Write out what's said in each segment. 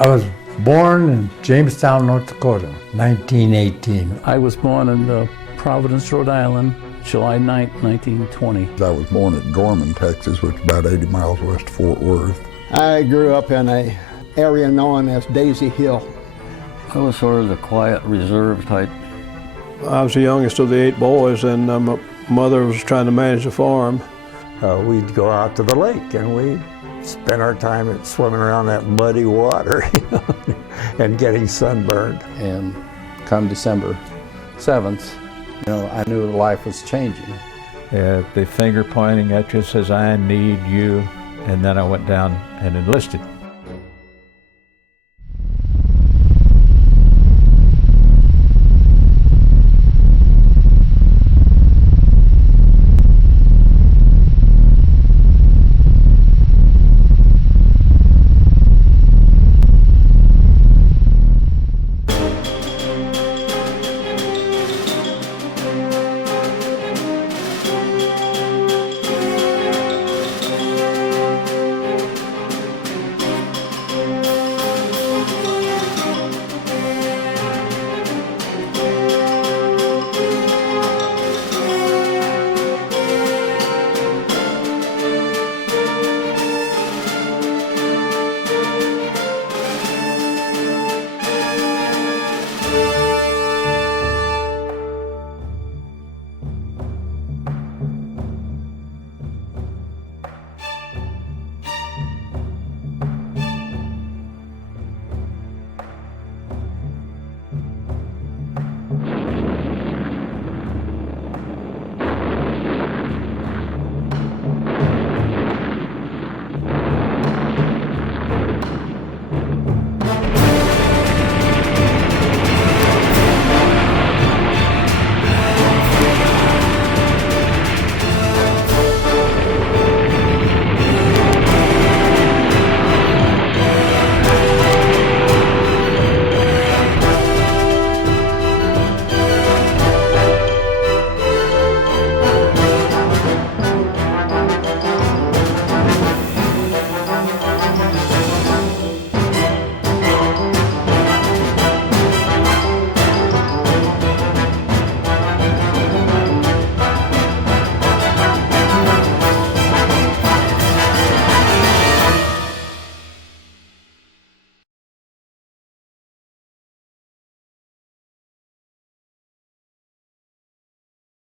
I was born in Jamestown, North Dakota, 1918. I was born in Providence, Rhode Island, July 9, 1920. I was born at Gorman, Texas, which is about 80 miles west of Fort Worth. I grew up in an area known as Daisy Hill. I was sort of the quiet, reserved type. I was the youngest of the 8 boys, and my mother was trying to manage the farm. We'd go out to the lake and we'd spend our time swimming around that muddy water, and getting sunburned. And come December 7th, I knew life was changing. The finger pointing at you says, "I need you," and then I went down and enlisted.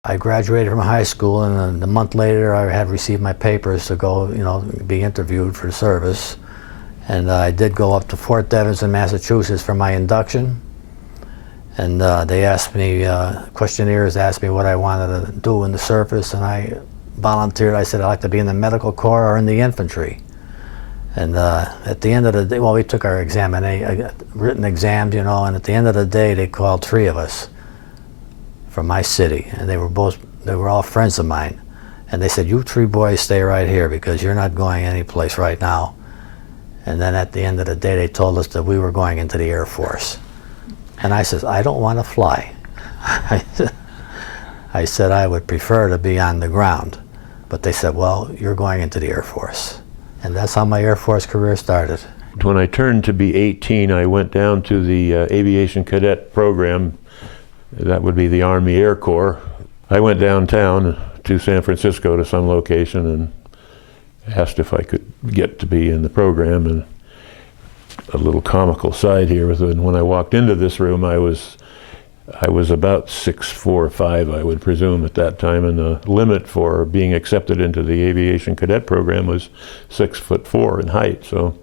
I graduated from high school, and a month later I had received my papers to go, be interviewed for service. And I did go up to Fort Devens in Massachusetts for my induction. And they asked me, questionnaires asked me what I wanted to do in the service, and I volunteered. I said I'd like to be in the medical corps or in the infantry. And at the end of the day, well, we took our written exams, and at the end of the day they called 3 of us from my city, and they were all friends of mine, and they said, "You 3 boys stay right here because you're not going anyplace right now." And then at the end of the day they told us that we were going into the Air Force, and I said, "I don't want to fly." I said I would prefer to be on the ground, but they said, "Well, you're going into the Air Force," and that's how my Air Force career started. When I turned to be 18, I went down to the Aviation cadet program. That would be the Army Air Corps. I went downtown to San Francisco to some location and asked if I could get to be in the program. And a little comical side here was when I walked into this room, I was about 6'4", 5", I would presume at that time, and the limit for being accepted into the Aviation cadet program was 6'4" in height. So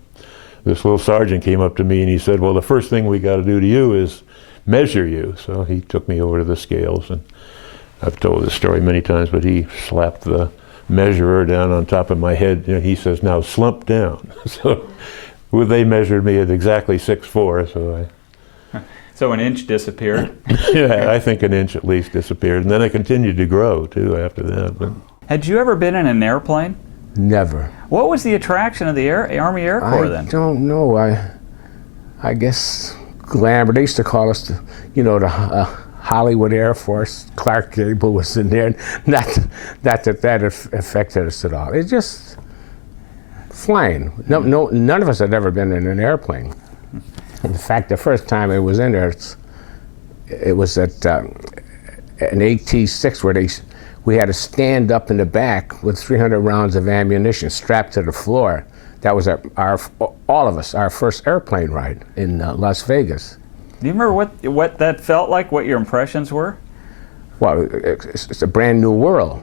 this little sergeant came up to me and he said, "Well, the first thing we got to do to you is measure you." So he took me over to the scales, and I've told this story many times, but he slapped the measurer down on top of my head. He says, "Now slump down." So they measured me at exactly 6'4", So an inch disappeared? Yeah, I think an inch at least disappeared, and then I continued to grow too after that. But had you ever been in an airplane? Never. What was the attraction of the Army Air Corps then? I don't know. I guess glamour. They used to call us the Hollywood Air Force. Clark Gable was in there. Not that affected us at all. It's just flying. None of us had ever been in an airplane. In fact, the first time I was in there, it was at an AT-6 where we had to stand up in the back with 300 rounds of ammunition strapped to the floor. That was all of us, our first airplane ride in Las Vegas. Do you remember what that felt like, what your impressions were? Well, it's a brand new world.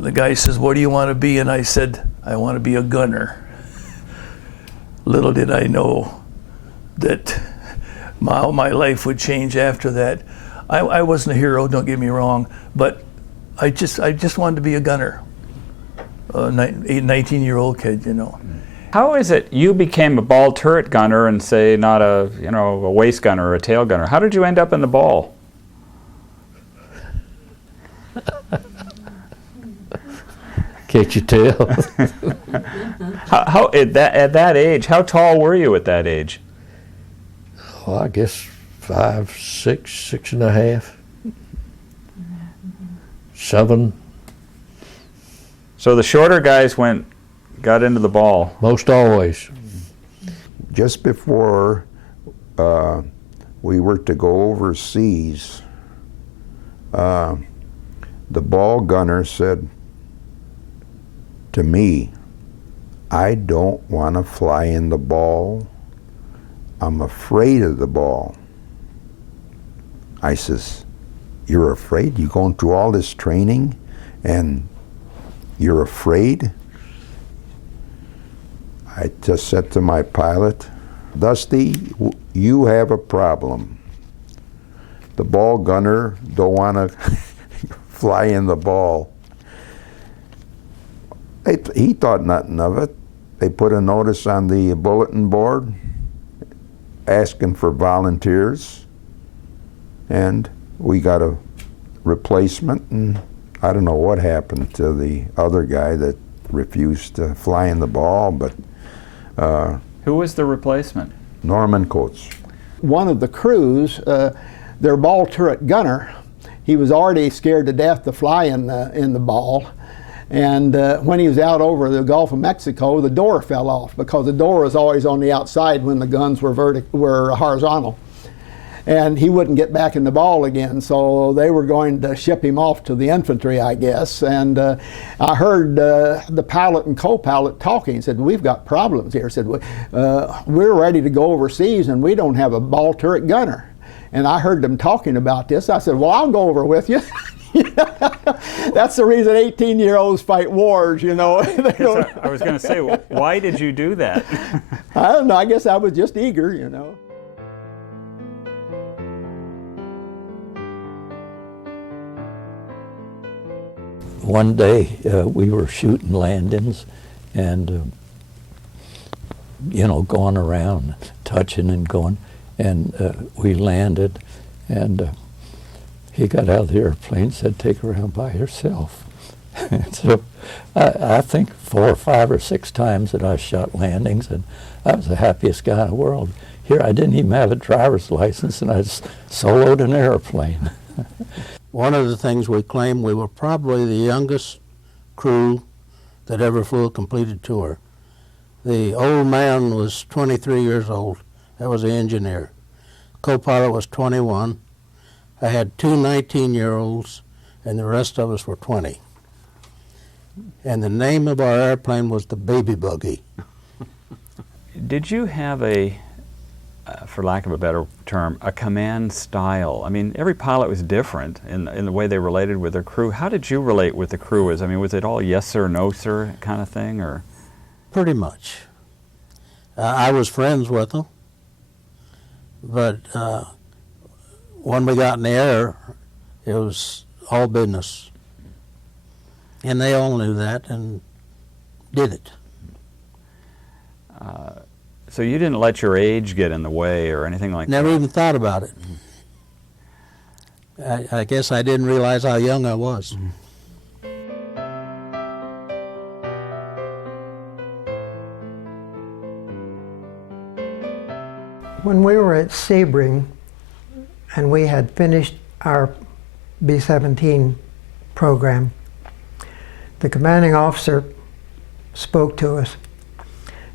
The guy says, "What do you want to be?" And I said, "I want to be a gunner." Little did I know that how my life would change after that. I wasn't a hero, don't get me wrong, but I just wanted to be a gunner. A 19-year-old kid, you know. How is it you became a ball turret gunner and say not a waist gunner or a tail gunner? How did you end up in the ball? Can't you tell? How at that age? How tall were you at that age? Well, I guess 5, 6, 6.5, 7. So the shorter guys got into the ball. Most always. Just before we were to go overseas, the ball gunner said to me, "I don't want to fly in the ball. I'm afraid of the ball." I says, "You're afraid? You're going through all this training and you're afraid?" I just said to my pilot, "Dusty, you have a problem. The ball gunner don't want to fly in the ball." He thought nothing of it. They put a notice on the bulletin board asking for volunteers, and we got a replacement, and I don't know what happened to the other guy that refused to fly in the ball, but Who was the replacement? Norman Coates. One of the crews, their ball turret gunner, he was already scared to death to fly in the ball. And when he was out over the Gulf of Mexico, the door fell off because the door was always on the outside when the guns were horizontal. And he wouldn't get back in the ball again, so they were going to ship him off to the infantry, I guess. And I heard the pilot and co-pilot talking. He said, "We've got problems here." He said, "We're ready to go overseas and we don't have a ball turret gunner." And I heard them talking about this. I said, "Well, I'll go over with you." That's the reason 18-year-olds fight wars, you know. I was going to say, why did you do that? I don't know. I guess I was just eager, you know. One day we were shooting landings and, going around, touching and going, and we landed, and he got out of the airplane and said, "Take her around by yourself." And so I think 4 or 5 or 6 times that I shot landings, and I was the happiest guy in the world. Here I didn't even have a driver's license, and I just soloed an airplane. One of the things we claim, we were probably the youngest crew that ever flew a completed tour. The old man was 23 years old. That was the engineer. Co-pilot was 21. I had 2 19-year-olds, and the rest of us were 20. And the name of our airplane was the Baby Buggy. Did you have for lack of a better term, a command style? I mean, every pilot was different in the way they related with their crew. How did you relate with the crew? Was it all yes sir, no sir kind of thing, or? Pretty much. I was friends with them, but when we got in the air, it was all business. And they all knew that and did it. So you didn't let your age get in the way or anything like that? Never even thought about it. I guess I didn't realize how young I was. When we were at Sebring and we had finished our B-17 program, the commanding officer spoke to us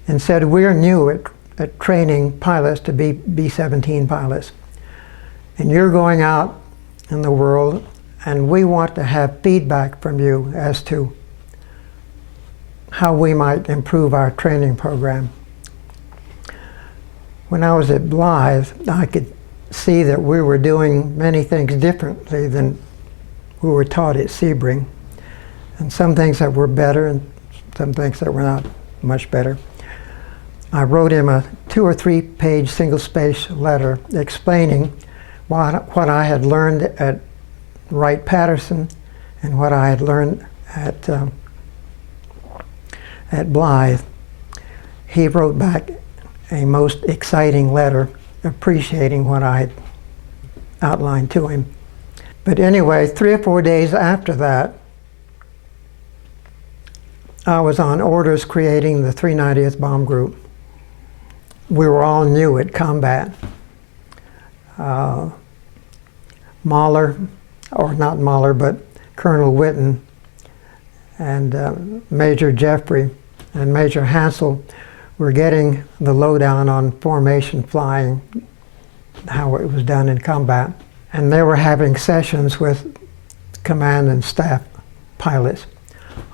and said, we're new at training pilots to be B-17 pilots. And you're going out in the world, and we want to have feedback from you as to how we might improve our training program. When I was at Blythe, I could see that we were doing many things differently than we were taught at Sebring, and some things that were better and some things that were not much better. I wrote him a 2 or 3 page single-space letter explaining what I had learned at Wright-Patterson and what I had learned at Blythe. He wrote back a most exciting letter appreciating what I had outlined to him. But anyway, 3 or 4 days after that, I was on orders creating the 390th Bomb Group. We were all new at combat. Mahler, or not Mahler, but Colonel Witten and Major Jeffrey and Major Hansel were getting the lowdown on formation flying, how it was done in combat. And they were having sessions with command and staff pilots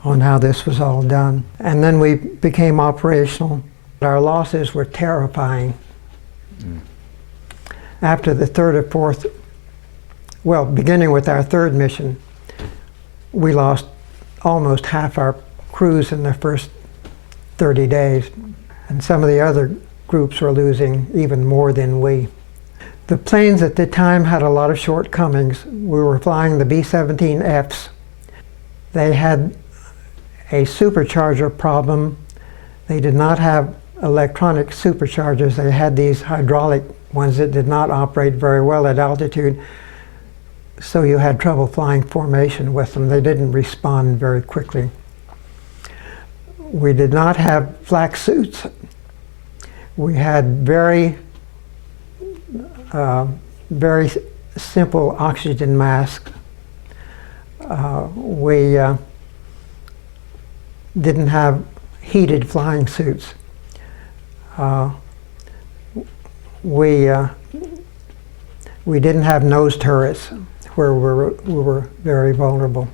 on how this was all done. And then we became operational. Our losses were terrifying. After the 3rd or 4th, well, beginning with our 3rd mission, we lost almost half our crews in the first 30 days. And some of the other groups were losing even more than we. The planes at the time had a lot of shortcomings. We were flying the B-17Fs. They had a supercharger problem. They did not have electronic superchargers. They had these hydraulic ones that did not operate very well at altitude, so you had trouble flying formation with them. They didn't respond very quickly. We did not have flak suits. We had very simple oxygen masks. We didn't have heated flying suits. We didn't have nose turrets where we were very vulnerable.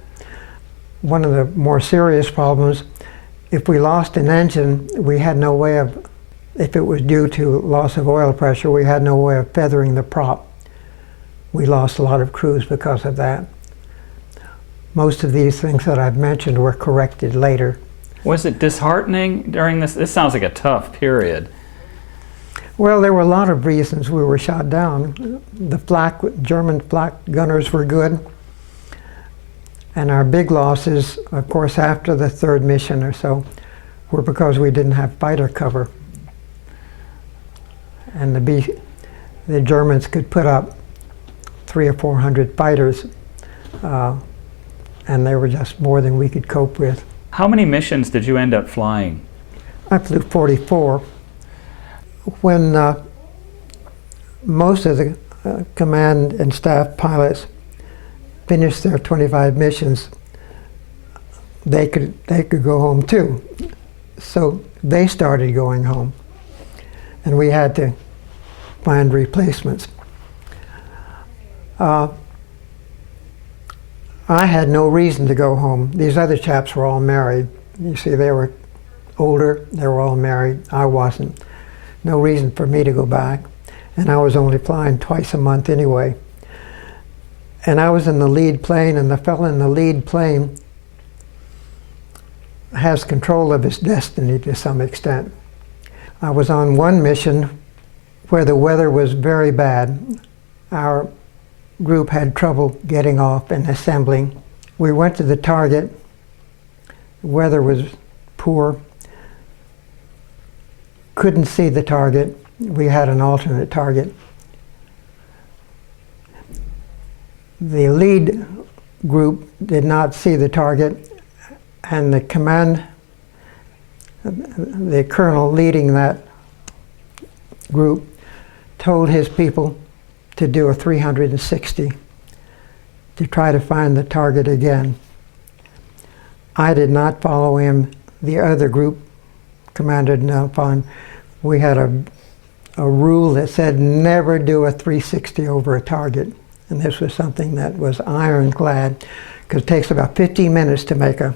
One of the more serious problems, if we lost an engine, we had no way of, if it was due to loss of oil pressure, we had no way of feathering the prop. We lost a lot of crews because of that. Most of these things that I've mentioned were corrected later. Was it disheartening during this? This sounds like a tough period. Well, there were a lot of reasons we were shot down. The German flak gunners were good. And our big losses, of course, after the 3rd mission or so, were because we didn't have fighter cover. And the Germans could put up 300 or 400 fighters, and they were just more than we could cope with. How many missions did you end up flying? I flew 44. When most of the command and staff pilots finished their 25 missions, they could go home too. So they started going home, and we had to find replacements. I had no reason to go home. These other chaps were all married. You see, they were older, they were all married. I wasn't. No reason for me to go back. And I was only flying twice a month anyway. And I was in the lead plane, and the fellow in the lead plane has control of his destiny to some extent. I was on one mission where the weather was very bad. Our group had trouble getting off and assembling. We went to the target. The weather was poor. Couldn't see the target. We had an alternate target. The lead group did not see the target, and the colonel leading that group told his people to do a 360 to try to find the target again. I did not follow him. The other group commander did not follow him. We had a rule that said never do a 360 over a target. And this was something that was ironclad, because it takes about 15 minutes to make a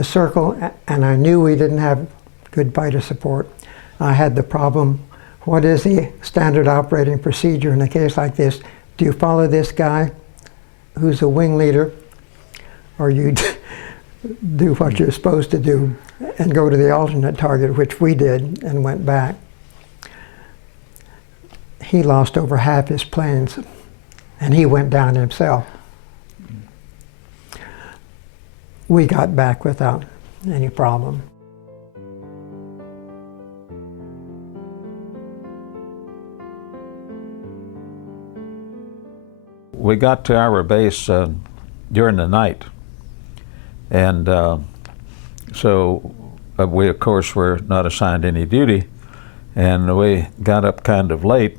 circle, and I knew we didn't have good fighter support. I had the problem, what is the standard operating procedure in a case like this? Do you follow this guy who's a wing leader, or you do what you're supposed to do and go to the alternate target, which we did, and went back. He lost over half his planes, and he went down himself. We got back without any problem. We got to our base during the night, and so we of course were not assigned any duty, and we got up kind of late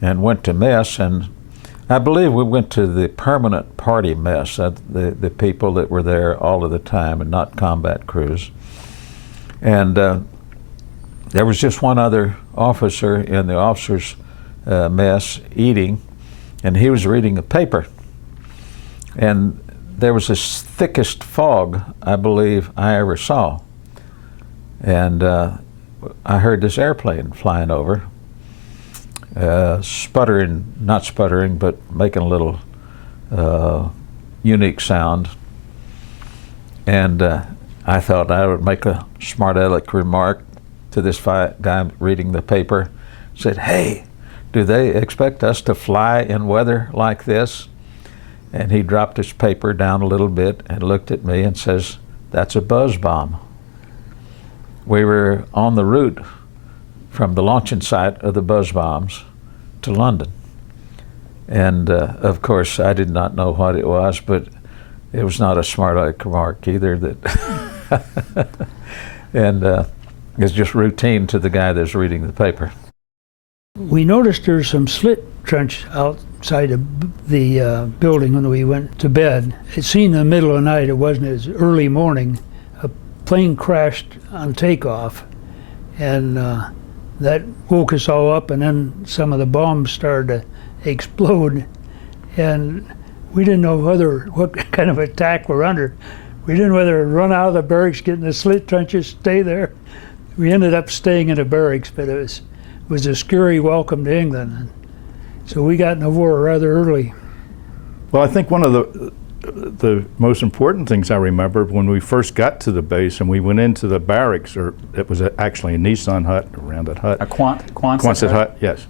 and went to mess, and I believe we went to the permanent party mess, the people that were there all of the time and not combat crews. And there was just one other officer in the officers' mess eating, and he was reading a paper. And there was the thickest fog I believe I ever saw. And I heard this airplane flying over, sputtering, not sputtering, but making a little unique sound. And I thought I would make a smart aleck remark to this guy reading the paper. Said, "Hey, do they expect us to fly in weather like this?" And he dropped his paper down a little bit and looked at me and says, "That's a buzz bomb." We were on the route from the launching site of the buzz bombs to London. And of course, I did not know what it was, but it was not a smart aleck remark either. That and it's just routine to the guy that's reading the paper. We noticed there's some slit trench outside of the building when we went to bed. It seemed in the middle of the night, it wasn't as early morning. A plane crashed on takeoff, and that woke us all up, and then some of the bombs started to explode, and we didn't know what kind of attack we're under. We didn't know whether to run out of the barracks, get in the slit trenches, stay there. We ended up staying in the barracks, but it was a scary welcome to England. So we got in the war rather early. Well, I think one of the most important things I remember when we first got to the base and we went into the barracks, or it was actually a Nissan hut, a rounded hut. A Quonset hut, yes.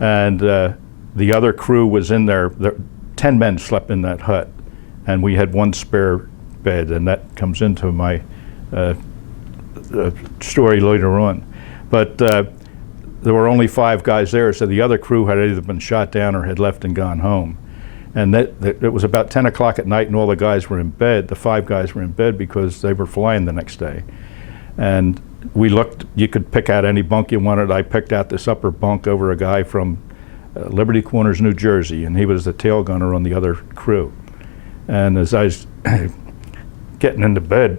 And the other crew was in there. 10 men slept in that hut, and we had one spare bed, and that comes into my story later on. But there were only 5 guys there, so the other crew had either been shot down or had left and gone home. And it was about 10 o'clock at night, and all the guys were in bed. The 5 guys were in bed because they were flying the next day. And we looked, you could pick out any bunk you wanted. I picked out this upper bunk over a guy from Liberty Corners, New Jersey, and he was the tail gunner on the other crew. And as I was getting into bed,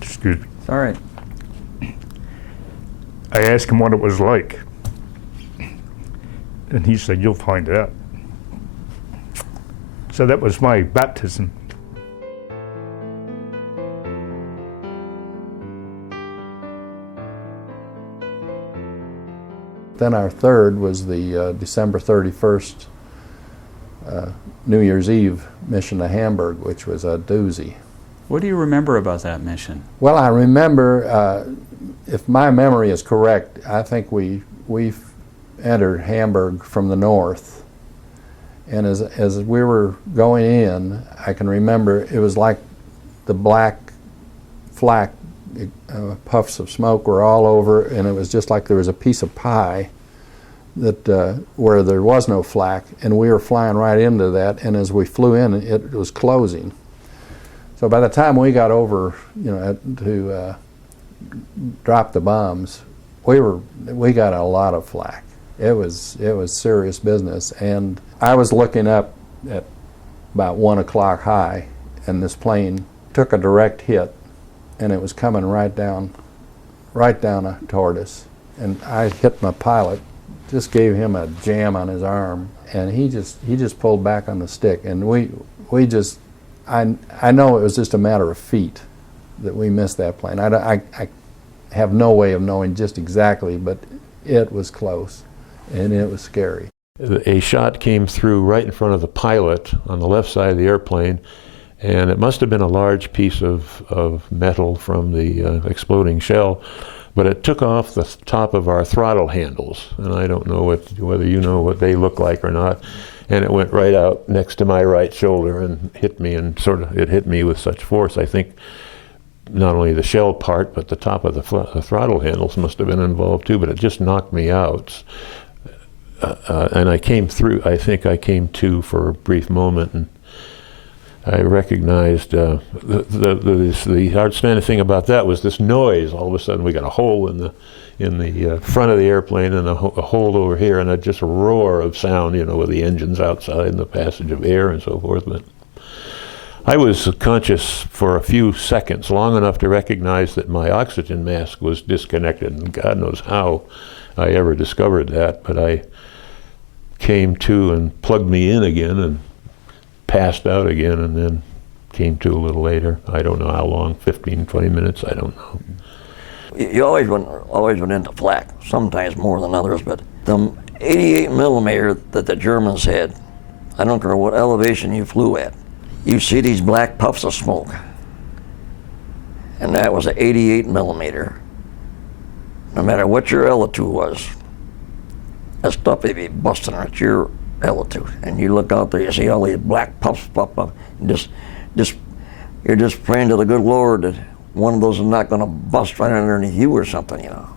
excuse me. It's all right. I asked him what it was like. And he said, "You'll find out." So that was my baptism. Then our third was the December 31st New Year's Eve mission to Hamburg, which was a doozy. What do you remember about that mission? Well, I remember, if my memory is correct, I think we entered Hamburg from the north. And as we were going in, I can remember it was like the black flak puffs of smoke were all over, and it was just like there was a piece of pie that where there was no flak, and we were flying right into that, and as we flew in, it was closing. So by the time we got over, to drop the bombs, we got a lot of flak. It was serious business. And I was looking up at about 1 o'clock high, and this plane took a direct hit, and it was coming right down toward us. And I hit my pilot, just gave him a jam on his arm, and he just pulled back on the stick. And I know it was just a matter of feet that we missed that plane. I have no way of knowing just exactly, but it was close, and it was scary. A shot came through right in front of the pilot on the left side of the airplane, and it must have been a large piece of metal from the exploding shell, but it took off the top of our throttle handles, and I don't know whether you know what they look like or not, and it went right out next to my right shoulder and hit me, and it hit me with such force. I think not only the shell part, but the top of the throttle handles must have been involved too, but it just knocked me out. And I came through, I think I came to for a brief moment, and I recognized the outstanding thing about that was this noise. All of a sudden we got a hole in the front of the airplane and a hole over here, and a just roar of sound, you know, with the engines outside and the passage of air and so forth. But I was conscious for a few seconds, long enough to recognize that my oxygen mask was disconnected, and God knows how I ever discovered that, but I came to and plugged me in again and passed out again, and then came to a little later. I don't know how long, 15, 20 minutes, I don't know. You always went into flak, sometimes more than others, but the 88 millimeter that the Germans had, I don't care what elevation you flew at, you see these black puffs of smoke. And that was an 88 millimeter. No matter what your altitude was, that stuff would be busting at your altitude. And you look out there, you see all these black puffs pop up. And you're just praying to the good Lord that one of those is not going to bust right underneath you or something, you know.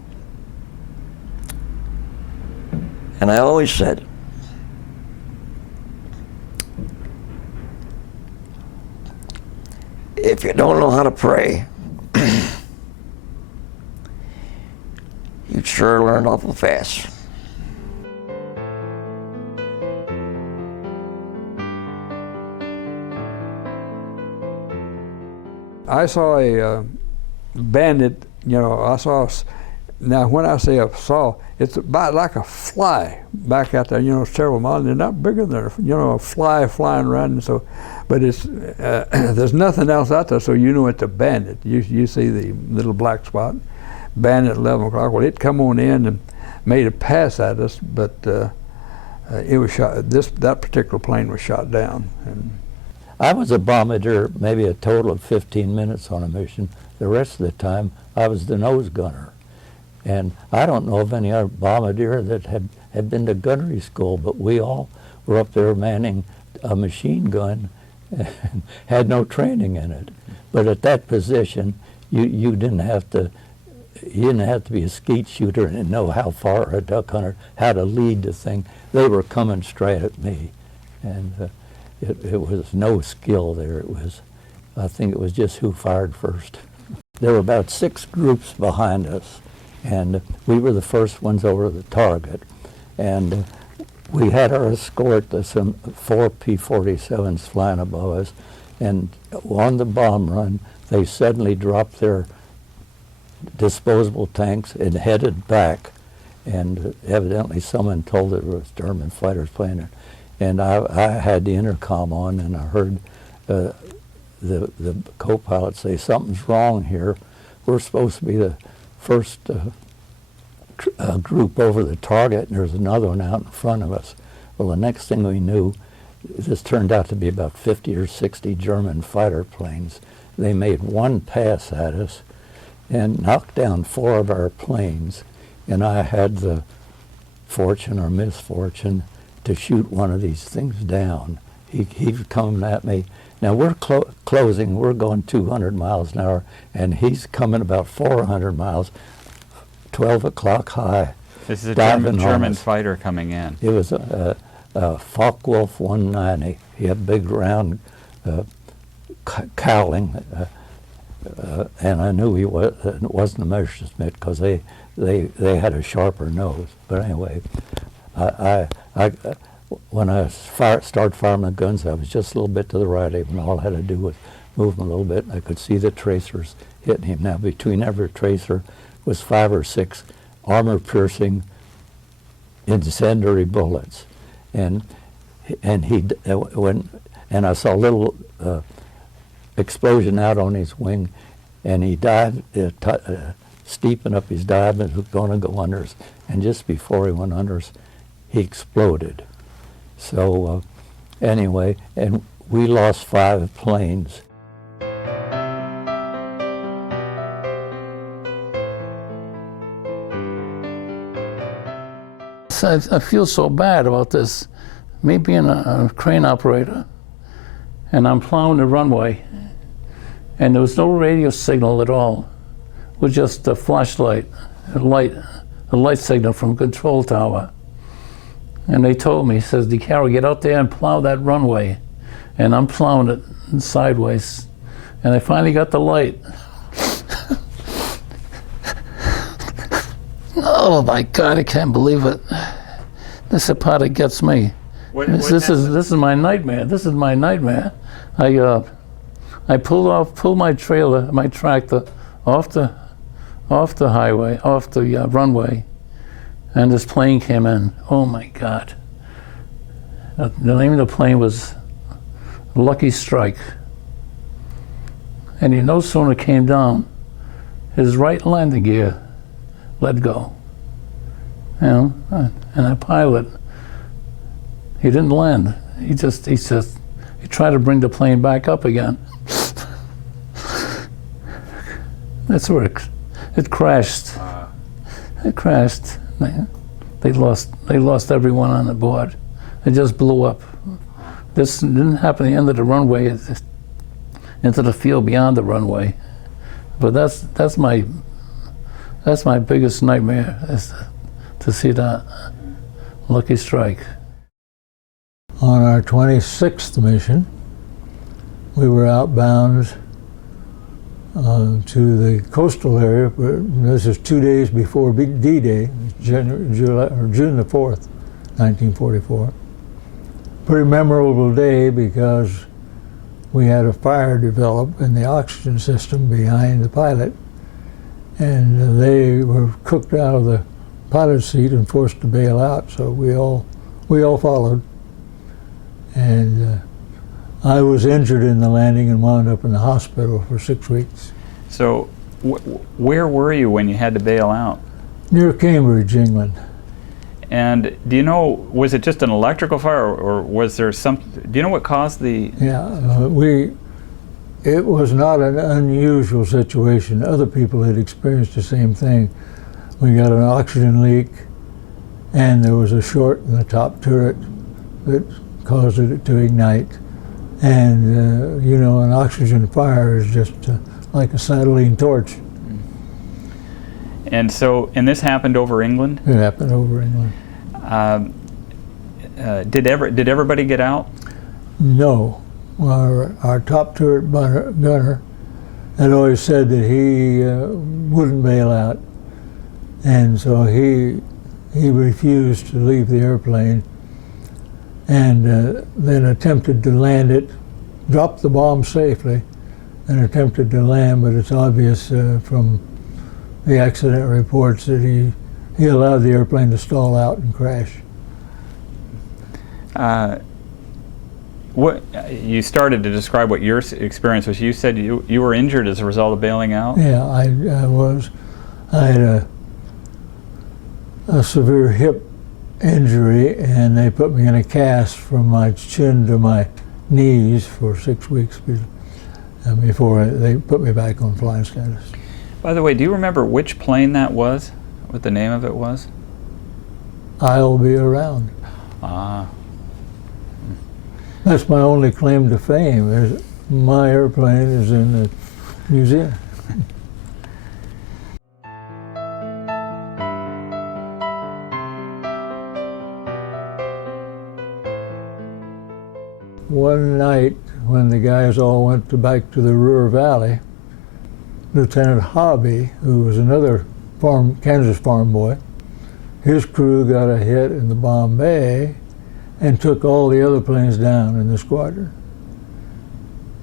And I always said, if you don't know how to pray, you'd sure learn awful fast. I saw a bandit, you know, now when I say I saw, it's about like a fly back out there, you know, several miles. They're not bigger than, you know, a fly flying around, and so, but it's, there's nothing else out there, so you know it's a bandit. You see the little black spot, bandit at 11 o'clock. Well, it come on in and made a pass at us, but it was shot, that particular plane was shot down. And I was a bombardier maybe a total of 15 minutes on a mission. The rest of the time, I was the nose gunner. And I don't know of any other bombardier that had been to gunnery school, but we all were up there manning a machine gun and had no training in it. But at that position, you didn't have to be a skeet shooter and know how far, a duck hunter, how to lead the thing. They were coming straight at me. And it was no skill there. I think it was just who fired first. There were about 6 groups behind us, and we were the first ones over the target. And we had our escort, some 4 P-47s flying above us, and on the bomb run, they suddenly dropped their disposable tanks and headed back. And evidently someone told there was German fighters playing it. And I had the intercom on, and I heard the co-pilot say, "Something's wrong here. We're supposed to be the first group over the target, and there's another one out in front of us." Well, the next thing we knew, this turned out to be about 50 or 60 German fighter planes. They made one pass at us and knocked down 4 of our planes, and I had the fortune or misfortune to shoot one of these things down. He's coming at me. Now we're closing, we're going 200 miles an hour, and he's coming about 400 miles, 12 o'clock high. This is a German fighter coming in. It was a Focke-Wulf 190. He had big round cowling, and I knew it wasn't a Messerschmitt because they had a sharper nose. But anyway, when I started firing the guns, I was just a little bit to the right of him. All I had to do was move him a little bit, and I could see the tracers hitting him. Now, between every tracer was 5 or 6 armor-piercing incendiary bullets, and I saw a little explosion out on his wing, and he dived, steeping up his dive, and was going to go under us. And just before he went under us, he exploded. So anyway, and we lost 5 planes. I feel so bad about this. Me being a crane operator, and I'm plowing the runway, and there was no radio signal at all. It was just a flashlight, a light signal from a control tower. And they told me, he says, DeCaro, get out there and plow that runway. And I'm plowing it sideways. And I finally got the light. Oh my God, I can't believe it. This is the part that gets me. This is my nightmare. This is my nightmare. I pulled my trailer, my tractor, off the highway, off the runway, and this plane came in. Oh my God! The name of the plane was Lucky Strike. And no sooner it came down, his right landing gear let go. You know, and the pilot, he didn't land. He tried to bring the plane back up again. That's where it crashed. It crashed. They lost everyone on the board. It just blew up. This didn't happen at the end of the runway. Into the field beyond the runway. But that's my biggest nightmare, is to see that Lucky Strike. On our 26th mission, we were outbound to the coastal area. This is 2 days before D-Day, June the 4th, 1944. Pretty memorable day because we had a fire develop in the oxygen system behind the pilot, and they were cooked out of the pilot's seat and forced to bail out. So we all followed, and I was injured in the landing and wound up in the hospital for 6 weeks. So where were you when you had to bail out? Near Cambridge, England. And do you know, was it just an electrical fire, or was there some, do you know what caused the... Yeah, it was not an unusual situation. Other people had experienced the same thing. We got an oxygen leak, and there was a short in the top turret that caused it to ignite. And you know, an oxygen fire is just like a acetylene torch. And so, and this happened over England? It happened over England. Did everybody get out? No. Our top turret gunner had always said that he wouldn't bail out, and so he refused to leave the airplane, and then attempted to land it, dropped the bomb safely, and attempted to land, but it's obvious from the accident reports that he allowed the airplane to stall out and crash. What you started to describe what your experience was. You said you were injured as a result of bailing out? Yeah, I was. I had a severe hip injury, and they put me in a cast from my chin to my knees for 6 weeks before they put me back on flying status. By the way, do you remember which plane that was? What the name of it was? I'll Be Around. Ah. That's my only claim to fame. My airplane is in the museum. One night, when the guys all went back to the Ruhr Valley, Lieutenant Hobby, who was another Kansas farm boy, his crew got a hit in the bomb bay and took all the other planes down in the squadron.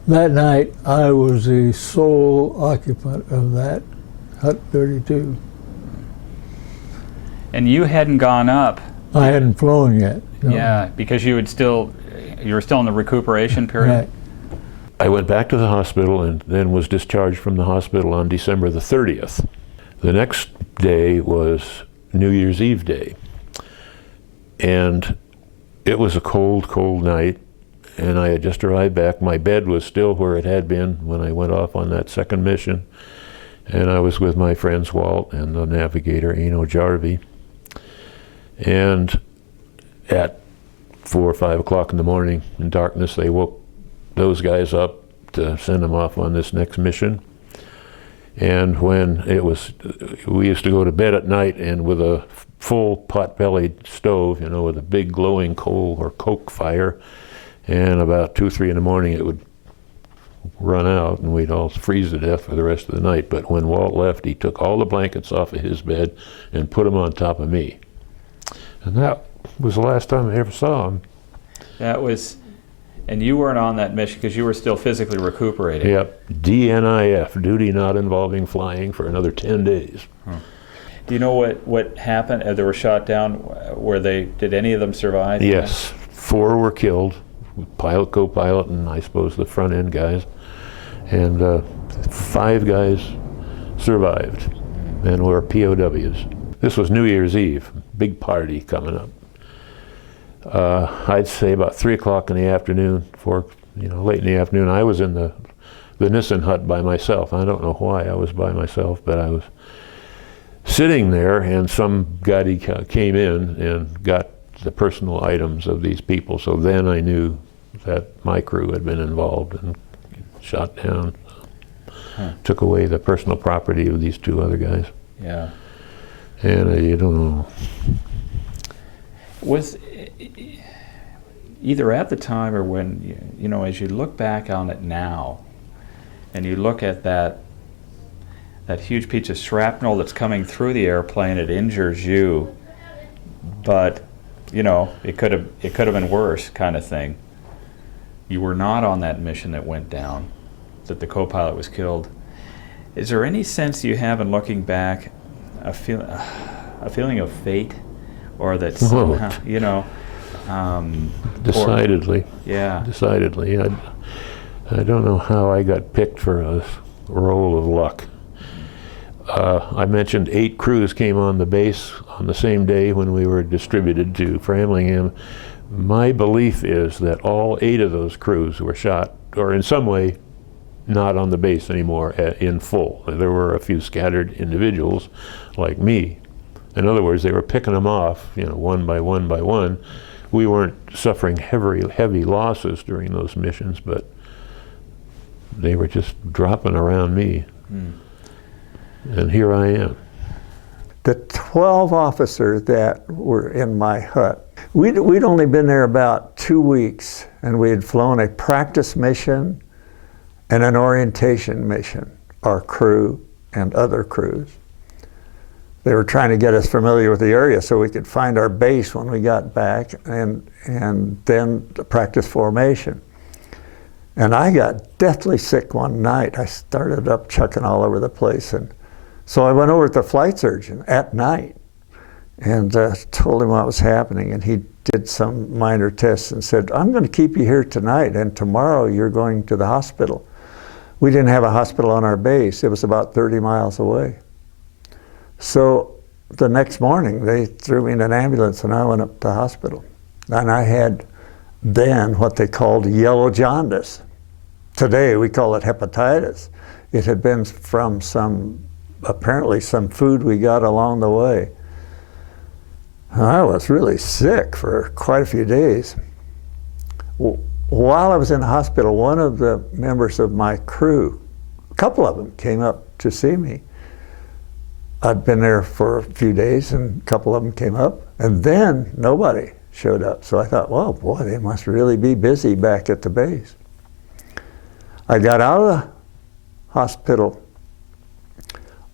That night, I was the sole occupant of that Hut 32. And you hadn't gone up. I hadn't flown yet. No. Yeah, because you were still in the recuperation period. Right. I went back to the hospital and then was discharged from the hospital on December the 30th. The next day was New Year's Eve day. And it was a cold, cold night. And I had just arrived back. My bed was still where it had been when I went off on that second mission. And I was with my friends Walt and the navigator, Eno Jarvie. And at 4 or 5 o'clock in the morning, in darkness, they woke those guys up to send them off on this next mission. And when it was, we used to go to bed at night and with a full pot-bellied stove, you know, with a big glowing coal or coke fire, and about 2 or 3 in the morning it would run out and we'd all freeze to death for the rest of the night. But when Walt left, he took all the blankets off of his bed and put them on top of me. And that was the last time I ever saw him. That was, and you weren't on that mission because you were still physically recuperating. Yep, DNIF, duty not involving flying, for another 10 days. Do you know what happened? They were shot down. Did any of them survive? Yes, 4 were killed, pilot, co-pilot, and I suppose the front end guys. And 5 guys survived and were POWs. This was New Year's Eve, big party coming up. I'd say about 3 o'clock in the afternoon, late in the afternoon, I was in the Nissen hut by myself. I don't know why I was by myself, but I was sitting there and some guy came in and got the personal items of these people. So then I knew that my crew had been involved and shot down, took away the personal property of these 2 other guys. Yeah. And you don't know. Was either at the time or when, as you look back on it now, and you look at that huge piece of shrapnel that's coming through the airplane, it injures you, but it could have been worse, kind of thing. You were not on that mission that went down, that the co-pilot was killed. Is there any sense you have in looking back, a feeling of fate, or that somehow, decidedly. Yeah. Decidedly. I don't know how I got picked for a role of luck. I mentioned 8 crews came on the base on the same day when we were distributed to Framingham. My belief is that all 8 of those crews were shot, or in some way not on the base anymore in full. There were a few scattered individuals like me. In other words, they were picking them off, one by one by one. We weren't suffering heavy losses during those missions, but they were just dropping around me. And here I am. The 12 officers that were in my hut, we'd only been there about 2 weeks, and we had flown a practice mission and an orientation mission, our crew and other crews. They were trying to get us familiar with the area so we could find our base when we got back, and then the practice formation. And I got deathly sick one night. I started up chucking all over the place, and so I went over to the flight surgeon at night and told him what was happening, and he did some minor tests and said, I'm going to keep you here tonight, and tomorrow you're going to the hospital. We didn't have a hospital on our base. It was about 30 miles away. So the next morning, they threw me in an ambulance and I went up to the hospital. And I had then what they called yellow jaundice. Today we call it hepatitis. It had been from apparently some food we got along the way. I was really sick for quite a few days. While I was in the hospital, one of the members of my crew, a couple of them came up to see me. I'd been there for a few days and a couple of them came up, and then nobody showed up. So I thought, well, boy, they must really be busy back at the base. I got out of the hospital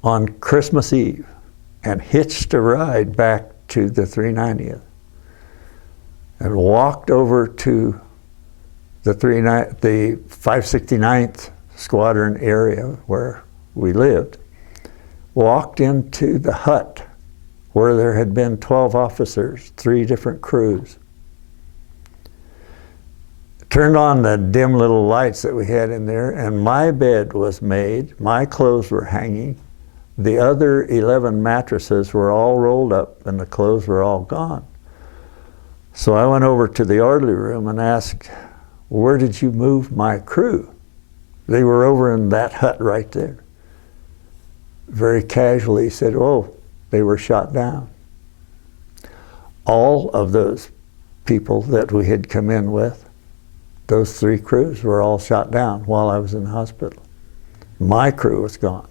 on Christmas Eve and hitched a ride back to the 390th and walked over to the 569th Squadron area where we lived, walked into the hut where there had been 12 officers, 3 different crews, turned on the dim little lights that we had in there, and my bed was made, my clothes were hanging, the other 11 mattresses were all rolled up and the clothes were all gone. So I went over to the orderly room and asked, where did you move my crew? They were over in that hut right there. Very casually he said, oh, they were shot down. All of those people that we had come in with, those 3 crews were all shot down while I was in the hospital. My crew was gone.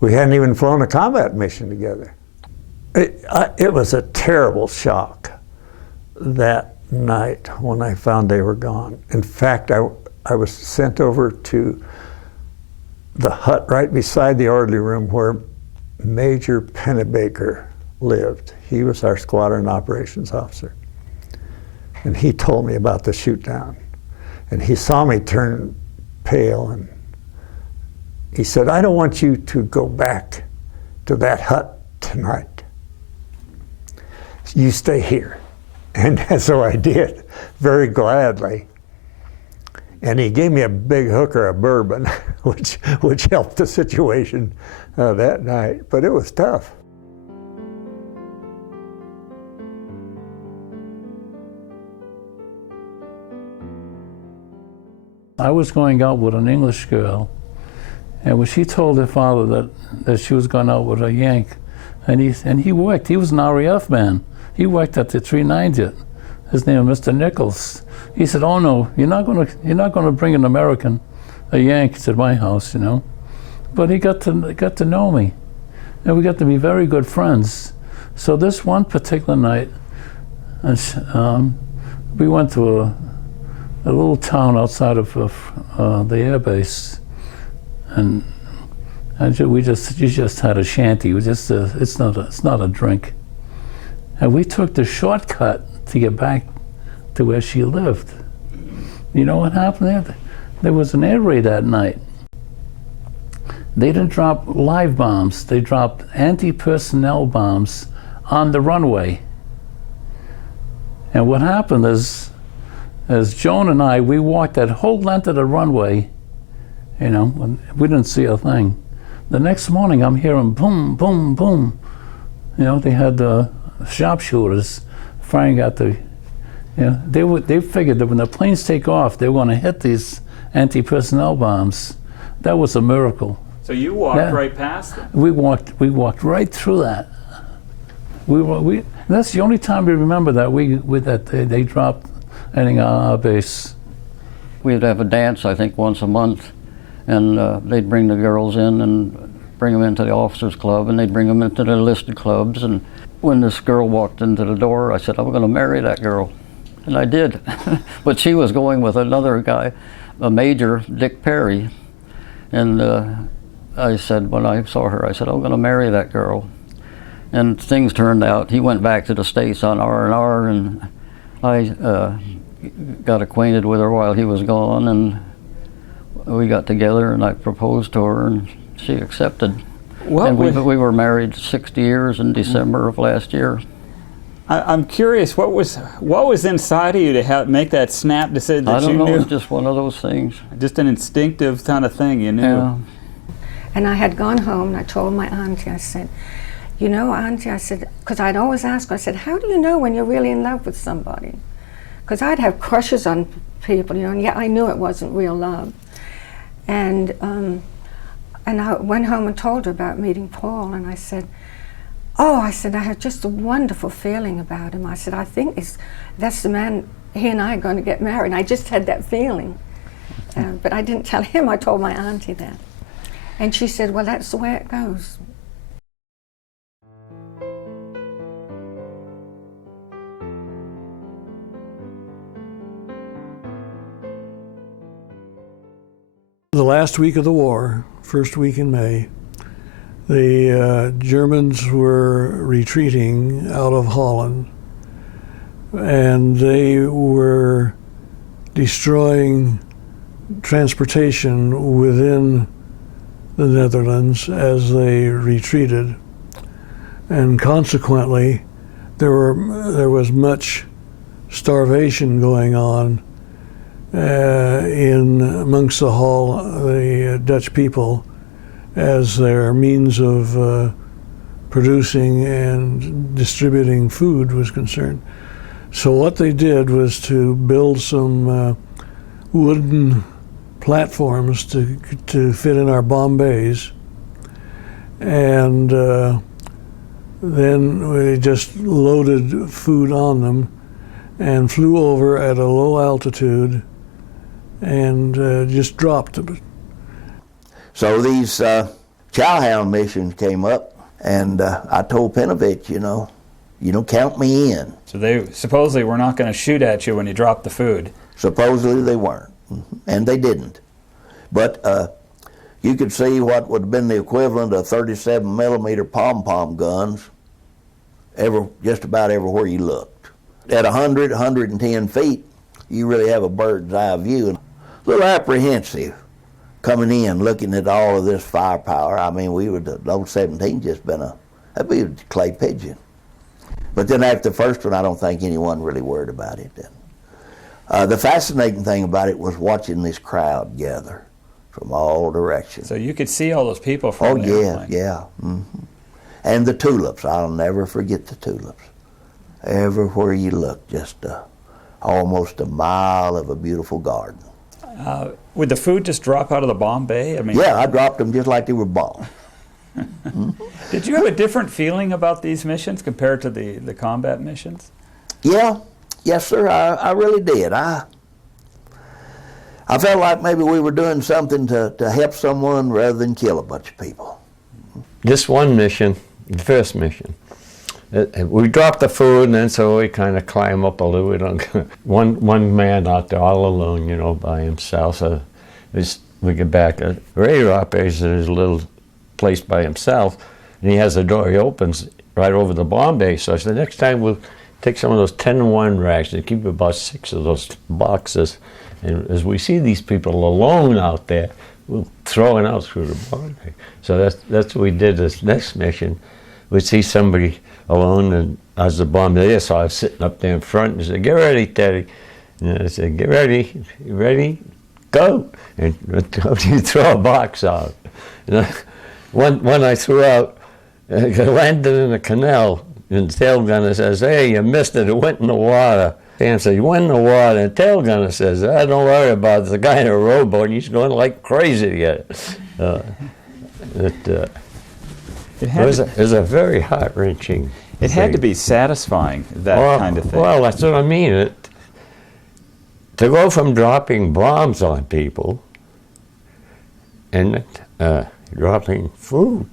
We hadn't even flown a combat mission together. It was a terrible shock that night when I found they were gone. In fact, I was sent over to the hut right beside the orderly room where Major Pennebaker lived. He was our squadron operations officer. And he told me about the shoot down. And he saw me turn pale, and he said, I don't want you to go back to that hut tonight. You stay here. And so I did, very gladly. And he gave me a big hooker of bourbon, which helped the situation that night. But it was tough. I was going out with an English girl, and when she told her father that she was going out with a Yank, and he worked. He was an RAF man. He worked at the 390th. His name was Mr. Nichols. He said, "Oh no, you're not going to bring an American, a Yank, to my house, you know." But he got to know me, and we got to be very good friends. So this one particular night, we went to a little town outside of the air base, and you just had a shanty. It's not a drink, and we took the shortcut to get back to where she lived. You know what happened there? There was an air raid that night. They didn't drop live bombs. They dropped anti-personnel bombs on the runway. And what happened is, as Joan and I, we walked that whole length of the runway, you know, and we didn't see a thing. The next morning, I'm hearing boom, boom, boom. You know, they had the sharpshooters firing at the, you know, they figured that when the planes take off, they were going to hit these anti-personnel bombs. That was a miracle. So you walked right past them? We walked right through that. That's the only time we remember that they dropped anything on our base. We'd have a dance, I think, once a month, and they'd bring the girls in and bring them into the officers' club, and they'd bring them into the enlisted clubs. And when this girl walked into the door, I said, I'm going to marry that girl. And I did. But she was going with another guy, a Major, Dick Perry. And I said, when I saw her, I said, I'm going to marry that girl. And things turned out, he went back to the States on R&R, and I got acquainted with her while he was gone, and we got together, and I proposed to her, and she accepted. And we were married 60 years in December of last year. I'm curious, what was inside of you to make that snap decision that you knew? I don't know, it was just one of those things. Just an instinctive kind of thing, you knew. Yeah. And I had gone home, and I told my auntie, I said, you know, auntie, I said, because I'd always ask her, I said, how do you know when you're really in love with somebody? Because I'd have crushes on people, you know, and yet I knew it wasn't real love. And I went home and told her about meeting Paul, and I said, oh, I said, I had just a wonderful feeling about him. I said, I think that's the man, he and I are going to get married. And I just had that feeling. But I didn't tell him, I told my auntie that. And she said, well, that's the way it goes. The last week of the war, first week in May, The Germans were retreating out of Holland, and they were destroying transportation within the Netherlands as they retreated, and consequently there was much starvation going on amongst the Dutch people as their means of producing and distributing food was concerned. So what they did was to build some wooden platforms to fit in our bomb bays, and then we just loaded food on them and flew over at a low altitude and just dropped them. So these Chowhound missions came up, and I told Penovich, you know, count me in. So they supposedly were not going to shoot at you when you dropped the food. Supposedly they weren't, and they didn't. But you could see what would have been the equivalent of 37 millimeter pom-pom guns just about everywhere you looked. At 100, 110 feet, you really have a bird's eye view. A little apprehensive coming in, looking at all of this firepower. I mean, the old 17 just been that'd be a clay pigeon. But then after the first one, I don't think anyone really worried about it. The fascinating thing about it was watching this crowd gather from all directions. So you could see all those people from the airplane. Yeah. And the tulips, I'll never forget the tulips. Everywhere you look, just almost a mile of a beautiful garden. Would the food just drop out of the bomb bay? I mean, yeah, I dropped them just like they were bombed. Did you have a different feeling about these missions compared to the combat missions? Yeah, yes, sir. I really did. I felt like maybe we were doing something to help someone rather than kill a bunch of people. This one mission, the first mission, we dropped the food, and then so we kind of climb up a little bit. One man out there all alone, you know, by himself. So we get back. Radio operation is a little place by himself, and he has a door he opens right over the bomb bay. So I said, next time we'll take some of those 10-1 racks and keep about 6 of those boxes. And as we see these people alone out there, we'll throw it out through the bomb bay. So that's what we did this next mission. We'd see somebody alone, and as the bomb there, so I was sitting up there in front and said, "Get ready, Teddy." And I said, "Get ready, you ready, go." And you throw a box out. And one I threw out, it landed in a canal, and the tail gunner says, "Hey, you missed it, it went in the water." Sam said, "You went in the water," and the tail gunner says, "Don't worry about it, there's a guy in a rowboat, he's going like crazy to get it." It was a very heart-wrenching It had to be satisfying, that kind of thing. Well, that's what I mean. To go from dropping bombs on people and dropping food.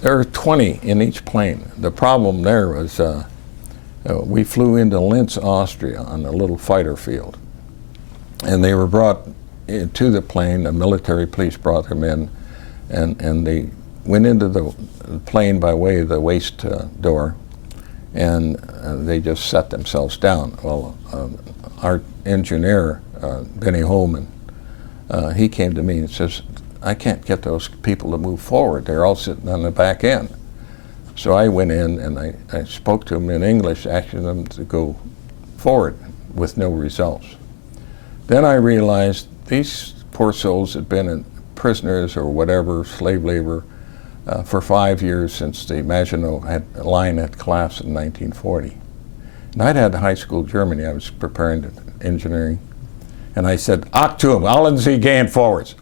There are 20 in each plane. The problem there was we flew into Linz, Austria on a little fighter field. And they were brought to the plane, the military police brought them in, and they went into the plane by way of the waist door, and they just set themselves down. Well, our engineer, Benny Holman, he came to me and says, "I can't get those people to move forward. They're all sitting on the back end." So I went in and I spoke to them in English, asking them to go forward with no results. Then I realized these poor souls had been prisoners or whatever, slave labor, for 5 years since the Maginot Line had collapsed in 1940. And I'd had high school Germany. I was preparing to engineering. And I said, "Achtung, allen Sie gehen forwards."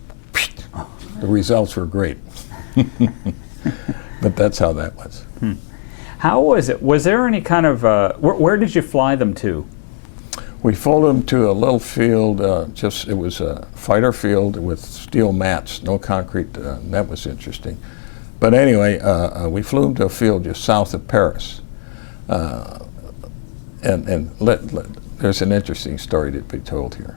The results were great. But that's how that was. How was it? Was there any kind of, where did you fly them to? We flew them to a little field, it was a fighter field with steel mats, no concrete, that was interesting. But anyway, we flew them to a field just south of Paris. there's an interesting story to be told here.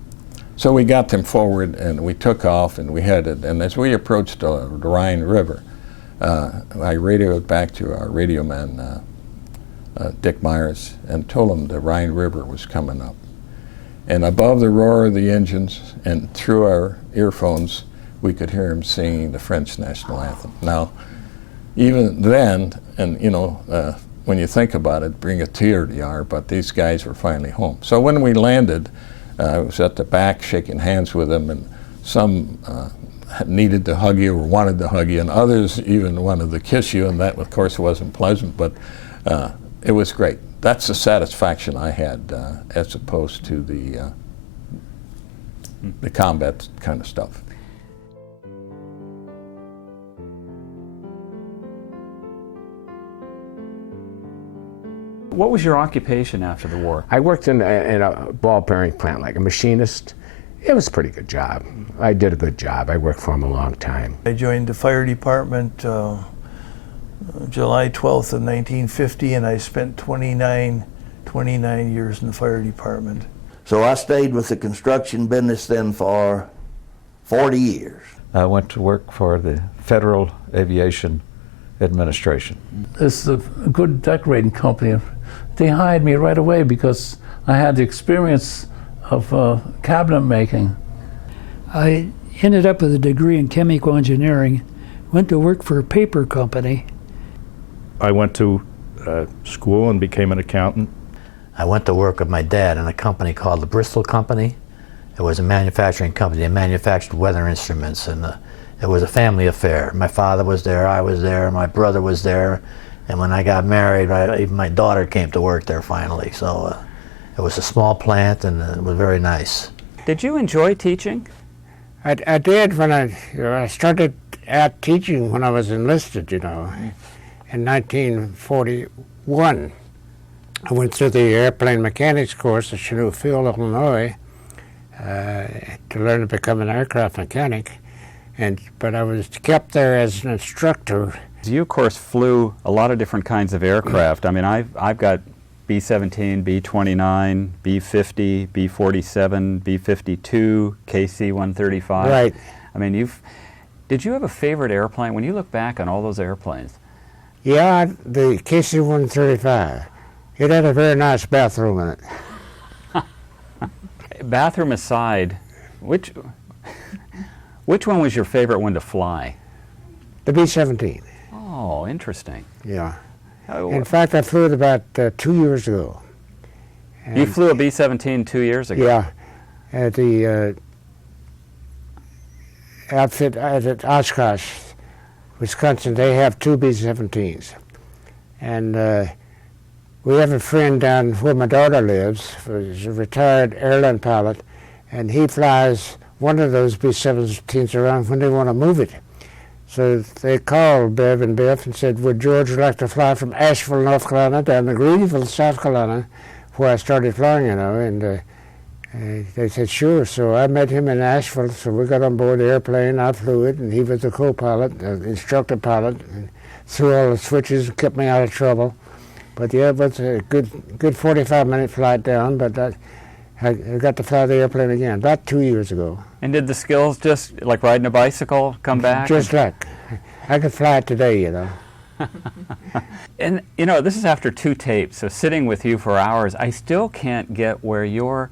So we got them forward and we took off and we headed, and as we approached the Rhine River, I radioed back to our radio man, Dick Myers, and told him the Rhine River was coming up. And above the roar of the engines and through our earphones, we could hear him singing the French national anthem. Now, even then, and you know, when you think about it, bring a tear to your eye, but these guys were finally home. So when we landed, I was at the back shaking hands with them, and some needed to hug you or wanted to hug you, and others even wanted to kiss you, and that of course wasn't pleasant, but it was great. That's the satisfaction I had as opposed to the combat kind of stuff. What was your occupation after the war? I worked in a ball bearing plant, like a machinist. It was a pretty good job. I did a good job. I worked for him a long time. I joined the fire department July 12th of 1950, and I spent 29 years in the fire department. So I stayed with the construction business then for 40 years. I went to work for the Federal Aviation Administration. This is a good decorating company. They hired me right away because I had the experience of cabinet making. I ended up with a degree in chemical engineering, went to work for a paper company. I went to school and became an accountant. I went to work with my dad in a company called the Bristol Company. It was a manufacturing company. They manufactured weather instruments, and it was a family affair. My father was there, I was there, my brother was there, and when I got married, even my daughter came to work there finally. So it was a small plant, and it was very nice. Did you enjoy teaching? I did when I started out teaching when I was enlisted, you know, in 1941. I went through the airplane mechanics course at Chanute Field, Illinois, to learn to become an aircraft mechanic. But I was kept there as an instructor. You, of course, flew a lot of different kinds of aircraft. I mean, I've got B-17, B-29, B-50, B-47, B-52, KC-135. Right. I mean, did you have a favorite airplane when you look back on all those airplanes? Yeah, the KC-135. It had a very nice bathroom in it. Bathroom aside, which one was your favorite one to fly? The B-17. Oh, interesting. Yeah. In fact, I flew it about 2 years ago. You flew a B-17 2 years ago? Yeah. At the outfit at Oshkosh, Wisconsin, they have two B-17s. And we have a friend down where my daughter lives, who's a retired airline pilot, and he flies one of those B-17s around when they want to move it. So they called Bev and Biff and said, would George like to fly from Asheville, North Carolina, down to Greenville, South Carolina, where I started flying, you know, and they said, sure. So I met him in Asheville, so we got on board the airplane, I flew it, and he was the co-pilot, the instructor pilot, and threw all the switches and kept me out of trouble. But yeah, it was a good 45-minute flight down, but I got to fly the airplane again about 2 years ago. And did the skills, just like riding a bicycle, come back? Just like. I could fly it today, you know. And, you know, this is after 2 tapes, so sitting with you for hours, I still can't get where your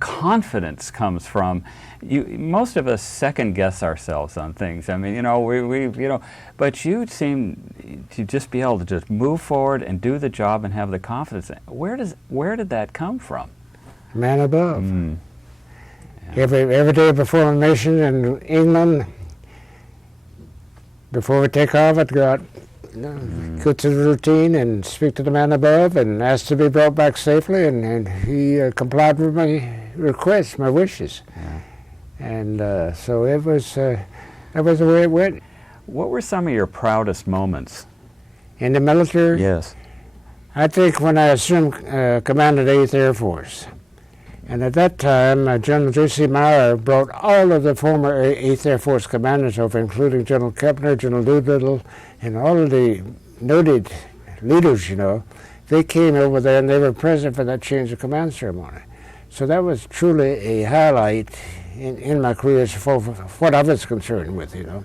confidence comes from. Most of us second guess ourselves on things. I mean, you know, but you seem to just be able to just move forward and do the job and have the confidence. Where did that come from? Man above. Yeah. Every day before a mission in England, before we take off, I'd go out, go through the routine and speak to the man above and ask to be brought back safely, and he complied with my requests, my wishes. Yeah. And so that was the way it went. What were some of your proudest moments? In the military? Yes. I think when I assumed command of the 8th Air Force. And at that time, General J.C. Meyer brought all of the former 8th Air Force commanders over, including General Kepner, General Doolittle, and all of the noted leaders, you know. they came over there and they were present for that change of command ceremony. So that was truly a highlight in my career for what I was concerned with, you know.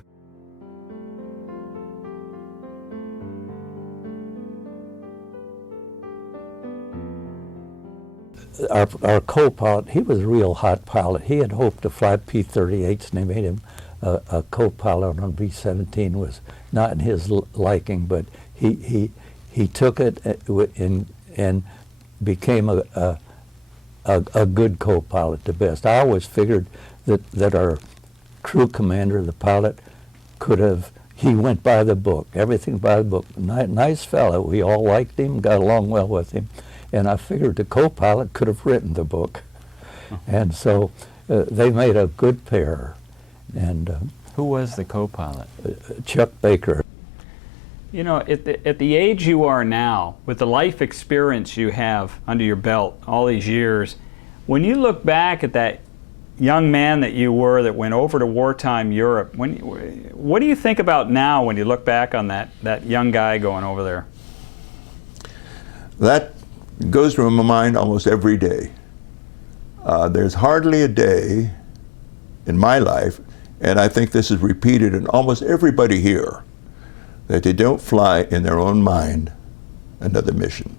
Our co-pilot, he was a real hot pilot. He had hoped to fly P-38s, and they made him a co-pilot on B-17. Was not in his liking, but he took it and became a good co-pilot, the best. I always figured that our crew commander, the pilot, he went by the book, everything by the book. Nice fellow. We all liked him, got along well with him. And I figured the co-pilot could have written the book. And so they made a good pair. And who was the co-pilot? Chuck Baker. You know, at the age you are now, with the life experience you have under your belt all these years, when you look back at that young man that you were that went over to wartime Europe, what do you think about now when you look back on that young guy going over there? That goes through my mind almost every day. There's hardly a day in my life, and I think this is repeated in almost everybody here, that they don't fly in their own mind another mission.